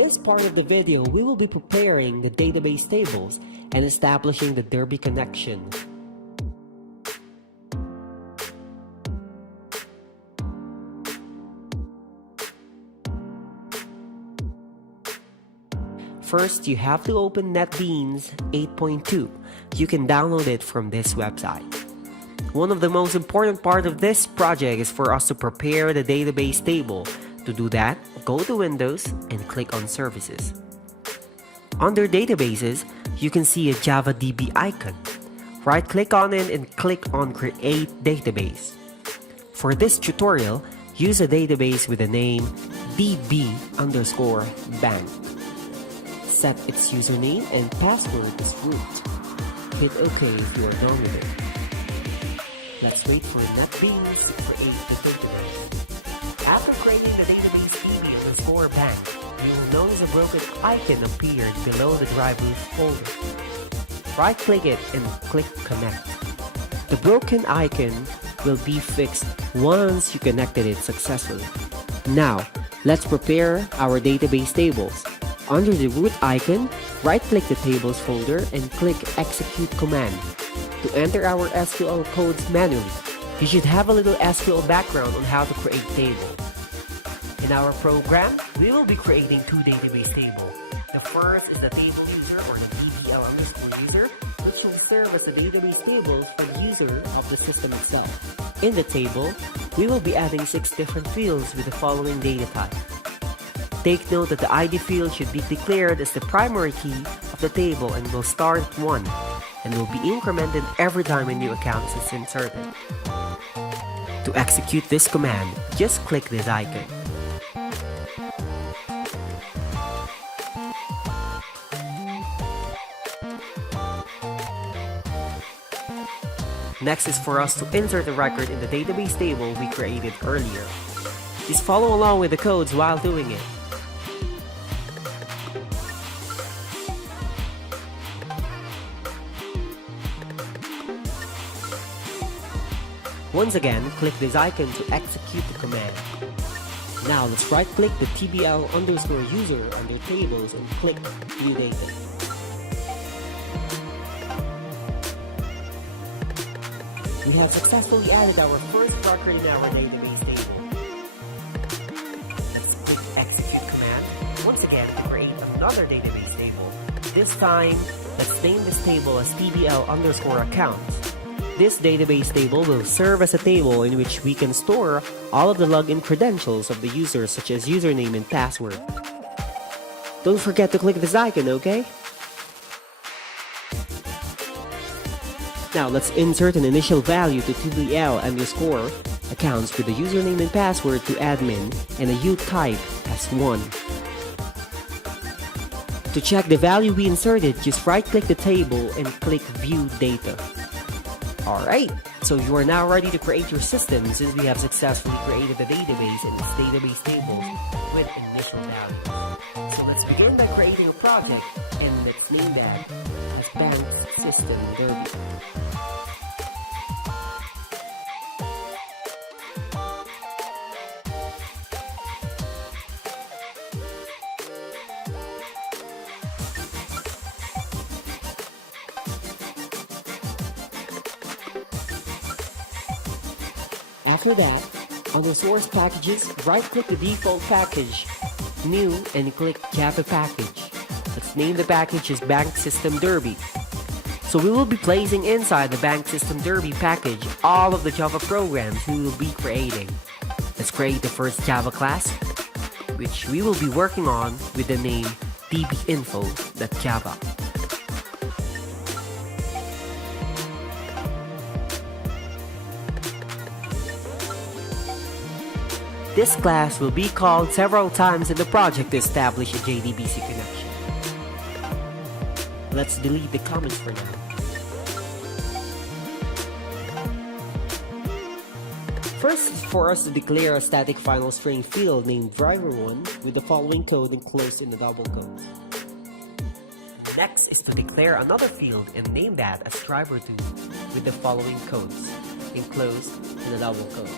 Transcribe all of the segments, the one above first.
this part of the video, we will be preparing the database tables and establishing the Derby connection. First, you have to open NetBeans 8.2. You can download it from this website. One of the most important part of this project is for us to prepare the database table. To do that, go to Windows and click on Services. Under Databases, you can see a JavaDB icon. Right-click on it and click on Create Database. For this tutorial, use a database with the name DB_bank. Set its username and password as root. Hit OK if you are done with it. Let's wait for NetBeans to create the database. After creating the database DB_bank, you will notice a broken icon appeared below the drive root folder. Right-click it and click Connect. The broken icon will be fixed once you connected it successfully. Now, let's prepare our database tables. Under the root icon, right-click the Tables folder and click Execute Command to enter our SQL codes manually. You should have a little SQL background on how to create tables. In our program, we will be creating two database tables. The first is the table user or the DBL_user, which will serve as the database table for the user of the system itself. In the table, we will be adding 6 different fields with the following data type. Take note that the ID field should be declared as the primary key of the table and will start at 1 and will be incremented every time a new account is inserted. To execute this command, just click this icon. Next is for us to insert a record in the database table we created earlier. Just follow along with the codes while doing it. Once again, click this icon to execute the command. Now let's right-click the TBL_user under Tables and click View Data. We have successfully added our first record in our database table. Let's click Execute command once again to create another database table. This time, let's name this table as TBL_accounts. This database table will serve as a table in which we can store all of the login credentials of the user, such as username and password. Don't forget to click this icon, okay? Now let's insert an initial value to TBL_accounts with the username and password to admin and a U type as 1. To check the value we inserted, just right-click the table and click View Data. Alright, so you are now ready to create your system since we have successfully created the database and its database tables with initial values. So let's begin by creating a project and let's name that as Bank System Derby. After that, under Source Packages, right-click the default package, New, and click Java Package. Let's name the package as Bank System Derby. So we will be placing inside the Bank System Derby package all of the Java programs we will be creating. Let's create the first Java class, which we will be working on with the name dbinfo.java. This class will be called several times in the project to establish a JDBC connection. Let's delete the comments for now. First is for us to declare a static final string field named driver1 with the following code enclosed in the double quotes. Next is to declare another field and name that as driver2 with the following codes enclosed in a double quote.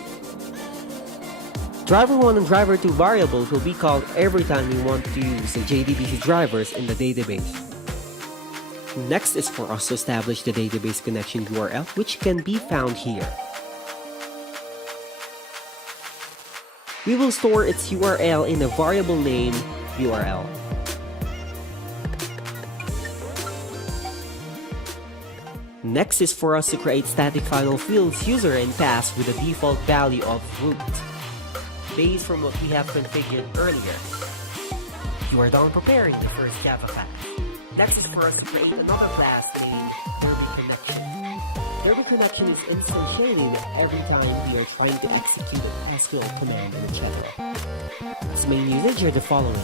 Driver1 and Driver2 variables will be called every time we want to use the JDBC drivers in the database. Next is for us to establish the database connection URL, which can be found here. We will store its URL in a variable named URL. Next is for us to create static final fields user and pass with the default value of root, based from what we have configured earlier. You are done preparing the first Java class. Next is for us to create another class named DerbyConnection. DerbyConnection is instantiated every time we are trying to execute an SQL command in a Java. Its main usage are the following.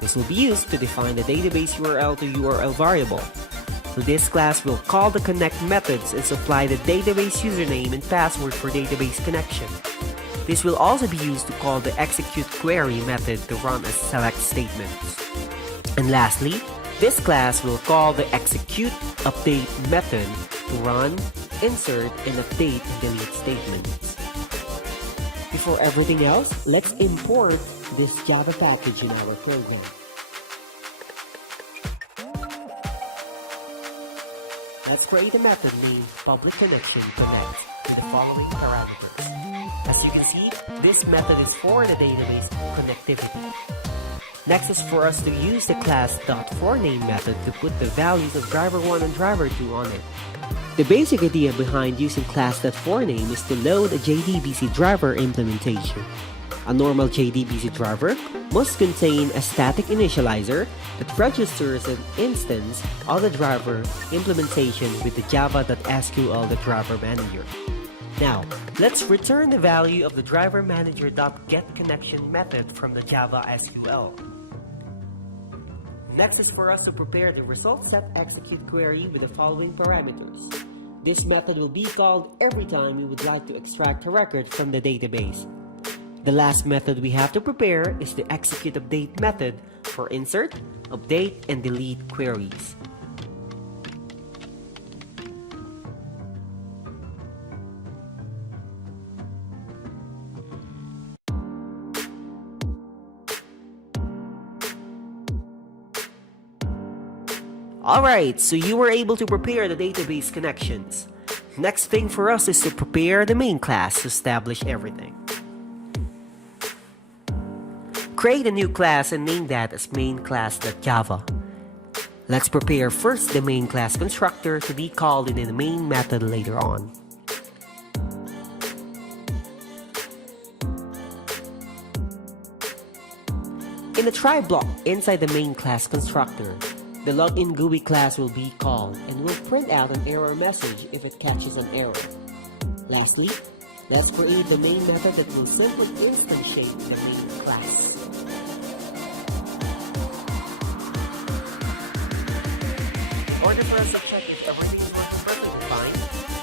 This will be used to define the database URL to URL variable. For this class, we'll call the connect methods and supply the database username and password for database connection. This will also be used to call the execute query method to run as select statements. And lastly, this class will call the execute update method to run, insert, and update and delete statements. Before everything else, let's import this Java package in our program. Let's create a method named public connection connect with the following parameters. As you can see, this method is for the database connectivity. Next is for us to use the class .forName method to put the values of driver1 and driver2 on it. The basic idea behind using class .forName is to load a JDBC driver implementation. A normal JDBC driver must contain a static initializer that registers an instance of the driver implementation with the java.sql the driver manager. Now, let's return the value of the driver manager.getConnection method from the Java SQL. Next is for us to prepare the result set execute query with the following parameters. This method will be called every time we would like to extract a record from the database. The last method we have to prepare is the execute update method for insert, update, and delete queries. Alright, so you were able to prepare the database connections. Next thing for us is to prepare the main class to establish everything. Create a new class and name that as mainClass.java. Let's prepare first the main class constructor to be called in the main method later on. In the try block inside the main class constructor, the login GUI class will be called and will print out an error message if it catches an error. Lastly, let's create the main method that will simply instantiate the main class. In order for us to check if everything is working perfectly fine,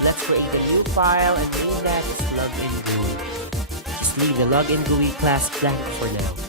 let's create a new file and name that as login GUI. Just leave the login GUI class blank for now.